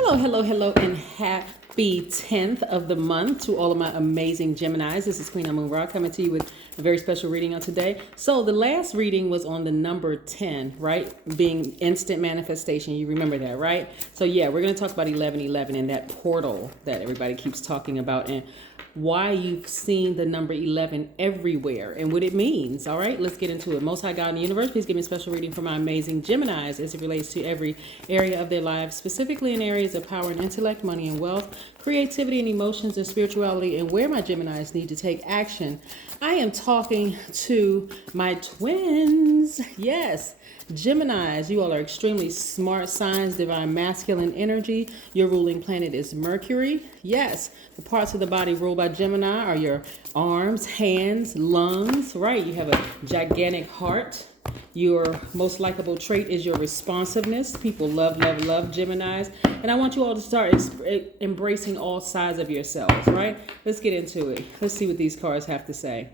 Hello, and happy 10th of the month to all of my amazing Geminis. This is Queen Amun Ra coming to you with a very special reading on today. So the last reading was on the number 10, right? Being instant manifestation. You remember that, right? So yeah, we're going to talk about 1111 and that portal that everybody keeps talking about and why you've seen the number 11 everywhere and what it means. All right, let's get into it. Most High God in the universe, please give me a special reading for my amazing Geminis as it relates to every area of their lives, specifically in areas of power and intellect, money and wealth, creativity and emotions and spirituality, and where my Geminis need to take action. I am talking to my twins. Yes, Geminis, you all are extremely smart signs, divine masculine energy. Your ruling planet is Mercury. Yes, the parts of the body ruled by Gemini are your arms, hands, lungs, right? You have a gigantic heart. Your most likable trait is your responsiveness. People love Geminis. And I want you all to start embracing all sides of yourselves, right? Let's get into it. Let's see what these cards have to say.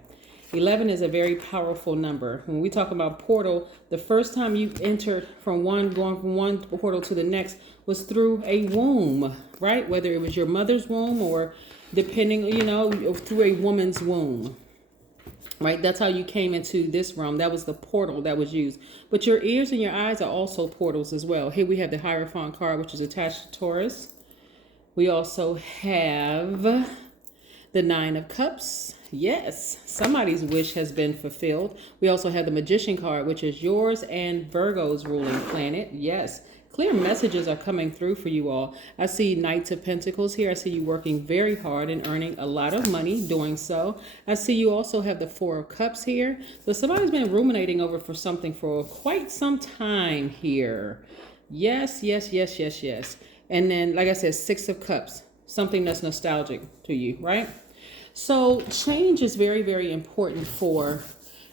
11 is a very powerful number. When we talk about portal, the first time you entered going from one portal to the next was through a womb, right? Whether it was your mother's womb or depending, through a woman's womb, right? That's how you came into this realm. That was the portal that was used. But your ears and your eyes are also portals as well. Here we have the Hierophant card, which is attached to Taurus. We also have the Nine of Cups. Yes, somebody's wish has been fulfilled. We also have the Magician card, which is yours and Virgo's ruling planet. Yes, clear messages are coming through for you all. I see Knights of Pentacles here. I see you working very hard and earning a lot of money doing so. I see you also have the Four of Cups here. So somebody's been ruminating over for something for quite some time here. Yes. And then, like I said, Six of Cups, something that's nostalgic to you, right? So change is very, very important for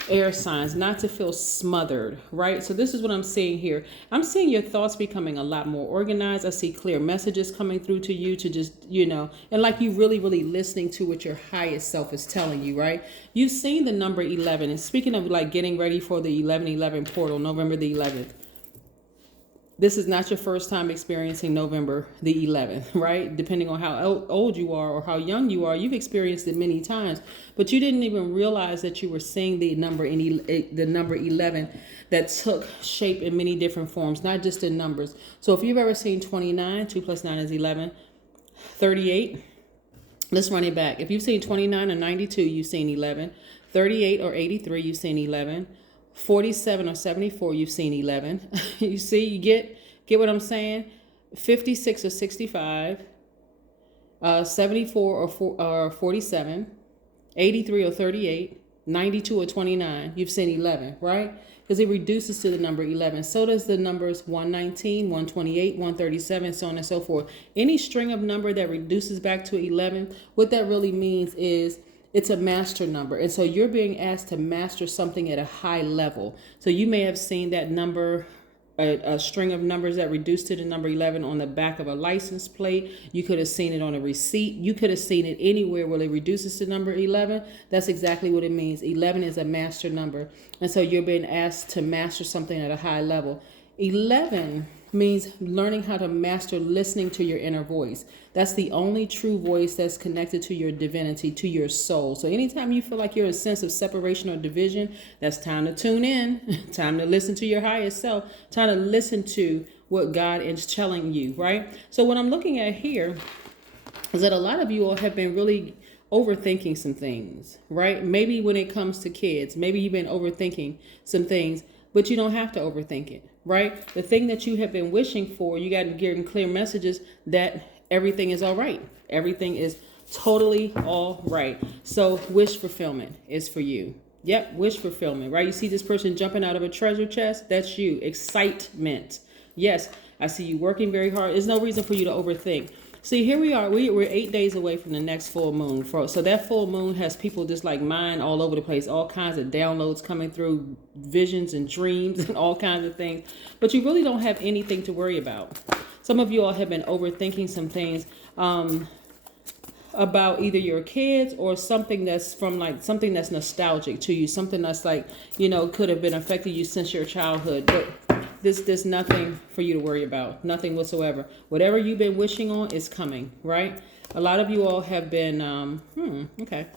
air signs, not to feel smothered, right? So this is what I'm seeing here. I'm seeing your thoughts becoming a lot more organized. I see clear messages coming through to you to just, and like you really, really listening to what your highest self is telling you, right? You've seen the number 11. And speaking of like getting ready for the 11/11 portal, November the 11th. This is not your first time experiencing November the 11th, right? Depending on how old you are or how young you are, you've experienced it many times, but you didn't even realize that you were seeing the number 11 that took shape in many different forms, not just in numbers. So if you've ever seen 29, 2 plus 9 is 11, 38, let's run it back. If you've seen 29 or 92, you've seen 11, 38 or 83, you've seen 11, 47 or 74, you've seen 11. You see, you get what I'm saying? 56 or 65, 74 or 47, 83 or 38, 92 or 29, you've seen 11, right? Because it reduces to the number 11. So does the numbers 119, 128, 137, so on and so forth. Any string of number that reduces back to 11, what that really means is it's a master number. And so you're being asked to master something at a high level. So you may have seen that number, a string of numbers that reduced to the number 11 on the back of a license plate. You could have seen it on a receipt. You could have seen it anywhere where it reduces to number 11. That's exactly what it means. 11 is a master number. And so you're being asked to master something at a high level. 11 means learning how to master listening to your inner voice. That's the only true voice that's connected to your divinity, to your soul. So anytime you feel like you're a sense of separation or division, that's time to tune in, time to listen to your highest self, time to listen to what God is telling you, right? So what I'm looking at here is that a lot of you all have been really overthinking some things, right? Maybe when it comes to kids, maybe you've been overthinking some things, but you don't have to overthink it, right? The thing that you have been wishing for, you got to get clear messages that everything is all right. Everything is totally all right. So wish fulfillment is for you. Yep, wish fulfillment, right? You see this person jumping out of a treasure chest? That's you. Excitement. Yes, I see you working very hard. There's no reason for you to overthink. See, here we are. We're 8 days away from the next full moon. So that full moon has people just like mine all over the place. All kinds of downloads coming through, visions and dreams and all kinds of things. But you really don't have anything to worry about. Some of you all have been overthinking some things about either your kids or something that's something that's nostalgic to you. Something that's could have been affecting you since your childhood. But There's nothing for you to worry about. Nothing whatsoever. Whatever you've been wishing on is coming, right? A lot of you all have been, okay.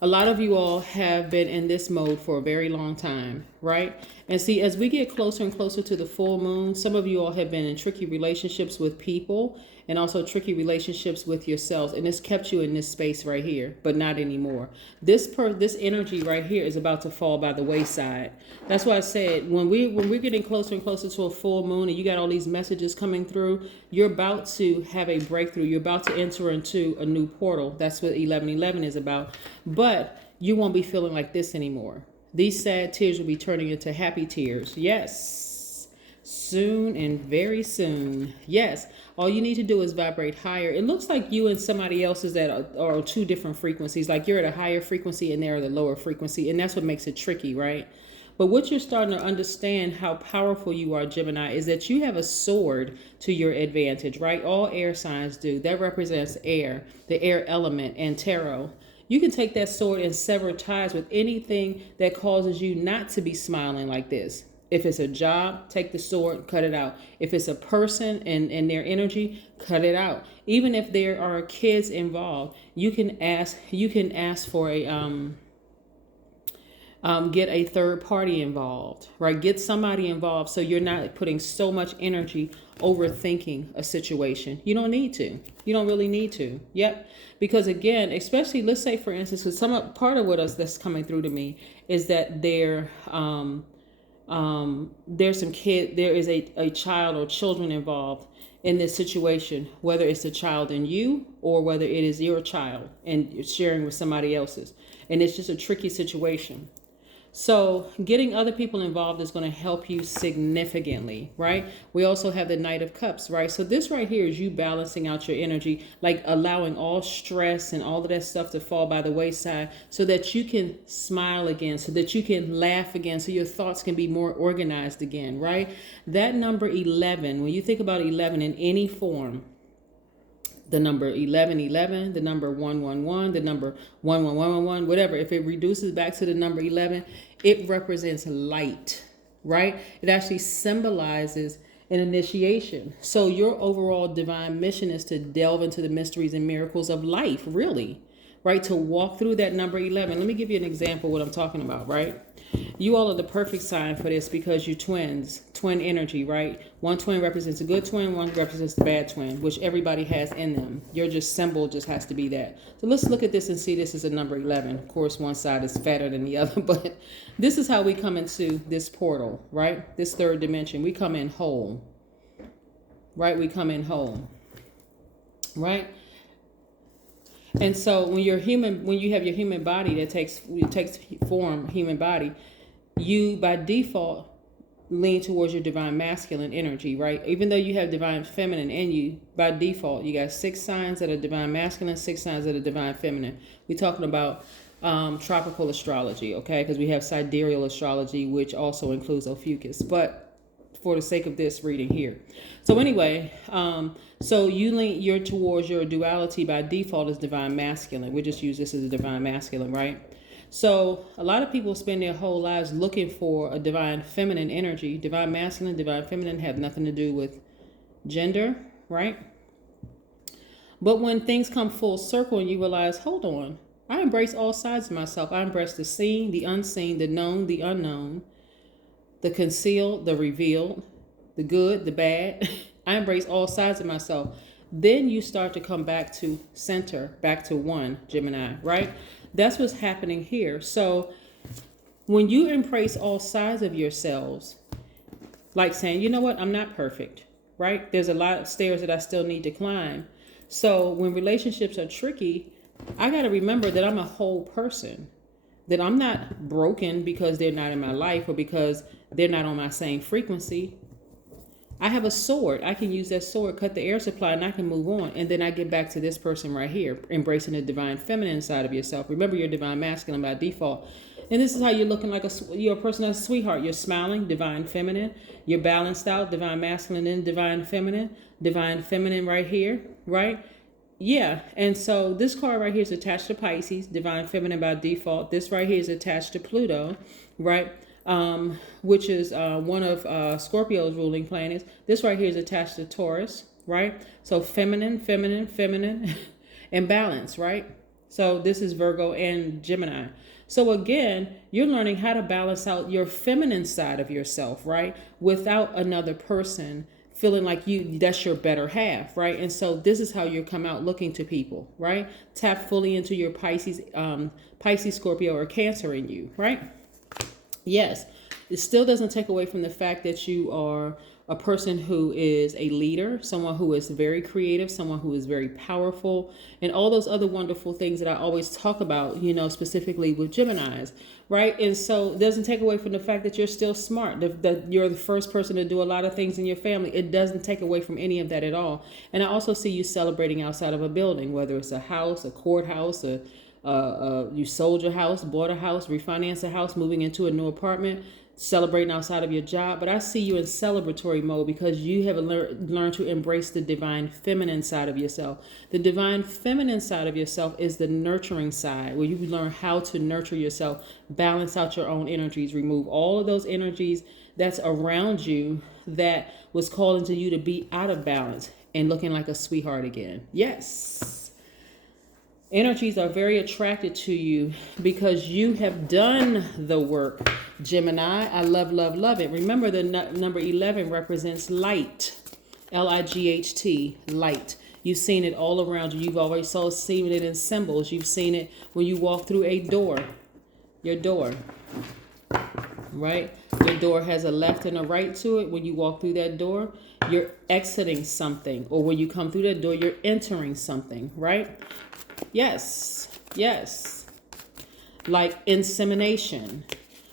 A lot of you all have been in this mode for a very long time, right? And see, as we get closer and closer to the full moon, some of you all have been in tricky relationships with people and also tricky relationships with yourselves. And it's kept you in this space right here, but not anymore. This energy right here is about to fall by the wayside. That's why I said when we're getting closer and closer to a full moon and you got all these messages coming through, you're about to have a breakthrough. You're about to enter into a new portal. That's what 1111 is about. But you won't be feeling like this anymore. These sad tears will be turning into happy tears. Yes. Soon and very soon. Yes. All you need to do is vibrate higher. It looks like you and somebody else is that are two different frequencies. Like you're at a higher frequency and they're at a lower frequency. And that's what makes it tricky, right? But what you're starting to understand how powerful you are, Gemini, is that you have a sword to your advantage, right? All air signs do. That represents air, the air element, and tarot. You can take that sword and sever ties with anything that causes you not to be smiling like this. If it's a job, take the sword, cut it out. If it's a person and their energy, cut it out. Even if there are kids involved, you can ask for a get a third party involved, right? Get somebody involved so you're not putting so much energy overthinking a situation. You don't need to. You don't really need to. Yep. Because again, especially let's say for instance, because part of what that's coming through to me is that there's some kid, there is a child or children involved in this situation, whether it's a child in you or whether it is your child and you're sharing with somebody else's. And it's just a tricky situation. So getting other people involved is going to help you significantly, right? We also have the Knight of Cups, right? So this right here is you balancing out your energy, like allowing all stress and all of that stuff to fall by the wayside so that you can smile again, so that you can laugh again, so your thoughts can be more organized again, right? That number 11, when you think about 11 in any form, the number 1111, the number 111, the number 11111, whatever. If it reduces back to the number 11, it represents light, right? It actually symbolizes an initiation. So your overall divine mission is to delve into the mysteries and miracles of life, really, right? To walk through that number 11. Let me give you an example of what I'm talking about, right? You all are the perfect sign for this because you're twins, twin energy, right? One twin represents a good twin, one represents the bad twin, which everybody has in them. Your symbol just has to be that. So let's look at this and see this is a number 11. Of course, one side is fatter than the other, but this is how we come into this portal, right? This third dimension. We come in whole, right? We come in whole, right? And so when you have your human body that takes form, human body, you by default lean towards your divine masculine energy, right? Even though you have divine feminine in you, by default, you got 6 signs that are divine masculine, 6 signs that are divine feminine. We're talking about tropical astrology, okay? Because we have sidereal astrology, which also includes Ophiuchus. But for the sake of this reading here. So anyway, so you're towards your duality by default is divine masculine. We just use this as a divine masculine, right? So a lot of people spend their whole lives looking for a divine feminine energy. Divine masculine, divine feminine have nothing to do with gender, right? But when things come full circle and you realize, hold on, I embrace all sides of myself. I embrace the seen, the unseen, the known, the unknown, the concealed, the revealed, the good, the bad. I embrace all sides of myself. Then you start to come back to center, back to one, Gemini, right? That's what's happening here. So when you embrace all sides of yourselves, like saying, you know what, I'm not perfect, right? There's a lot of stairs that I still need to climb. So when relationships are tricky, I got to remember that I'm a whole person, that I'm not broken because they're not in my life or because they're not on my same frequency. I have a sword. I can use that sword, cut the air supply, and I can move on. And then I get back to this person right here, embracing the divine feminine side of yourself. Remember, you're divine masculine by default. And this is how you're looking like you're a person that's a sweetheart. You're smiling, divine feminine. You're balanced out, divine masculine and divine feminine right here, right? Yeah, and so this card right here is attached to Pisces, divine feminine by default. This right here is attached to Pluto, right? which is one of Scorpio's ruling planets. This right here is attached to Taurus, right? So feminine, feminine, feminine, and balance, right? So this is Virgo and Gemini. So again, you're learning how to balance out your feminine side of yourself, right? Without another person feeling like that's your better half, right? And so this is how you come out looking to people, right? Tap fully into your Pisces, Scorpio, or Cancer in you, right? Yes, it still doesn't take away from the fact that you are a person who is a leader, someone who is very creative, someone who is very powerful, and all those other wonderful things that I always talk about, specifically with Geminis, right? And so it doesn't take away from the fact that you're still smart, that you're the first person to do a lot of things in your family. It doesn't take away from any of that at all. And I also see you celebrating outside of a building, whether it's a house, a courthouse, you sold your house, bought a house, refinanced a house, moving into a new apartment, celebrating outside of your job. But I see you in celebratory mode because you have learned to embrace the divine feminine side of yourself. The divine feminine side of yourself is the nurturing side, where you learn how to nurture yourself, balance out your own energies, remove all of those energies that's around you that was calling to you to be out of balance and looking like a sweetheart again. Yes. Energies are very attracted to you because you have done the work, Gemini. I love, love, love it. Remember, the number 11 represents light, L-I-G-H-T, light. You've seen it all around you. You've always seen it in symbols. You've seen it when you walk through a door, your door, right? Your door has a left and a right to it. When you walk through that door, you're exiting something. Or when you come through that door, you're entering something, right? Yes, yes. Like insemination,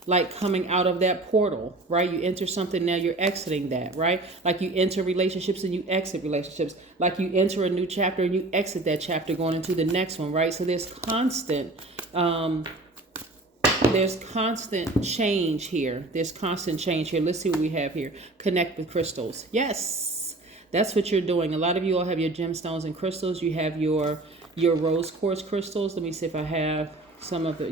like coming out of that portal, right? You enter something, now you're exiting that, right? Like you enter relationships and you exit relationships. Like you enter a new chapter and you exit that chapter going into the next one, right? So there's constant change here. There's constant change here. Let's see what we have here. Connect with crystals. Yes, that's what you're doing. A lot of you all have your gemstones and crystals. You have your rose quartz crystals. Let me see if I have some of the,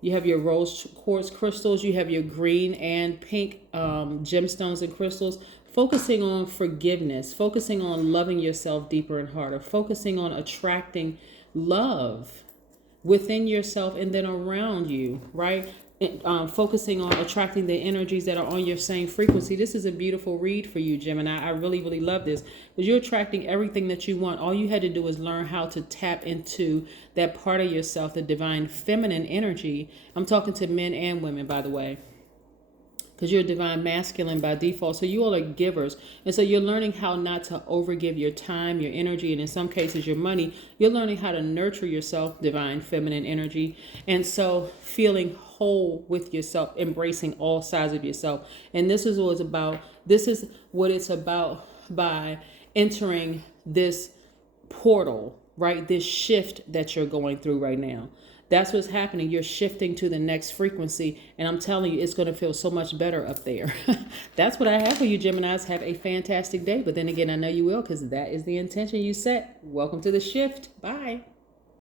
you have your rose quartz crystals. You have your green and pink gemstones and crystals. Focusing on forgiveness, focusing on loving yourself deeper and harder, focusing on attracting love within yourself and then around you, right? Focusing on attracting the energies that are on your same frequency. This is a beautiful read for you, Gemini. I really, really love this because you're attracting everything that you want. All you had to do is learn how to tap into that part of yourself, the divine feminine energy. I'm talking to men and women, by the way, because you're a divine masculine by default. So you all are givers. And so you're learning how not to overgive your time, your energy, and in some cases your money. You're learning how to nurture yourself, divine feminine energy. And so feeling whole with yourself, embracing all sides of yourself. And this is what it's about. This is what it's about by entering this portal, right? This shift that you're going through right now. That's what's happening. You're shifting to the next frequency. And I'm telling you, it's going to feel so much better up there. That's what I have for you, Geminis. Have a fantastic day. But then again, I know you will because that is the intention you set. Welcome to the shift. Bye.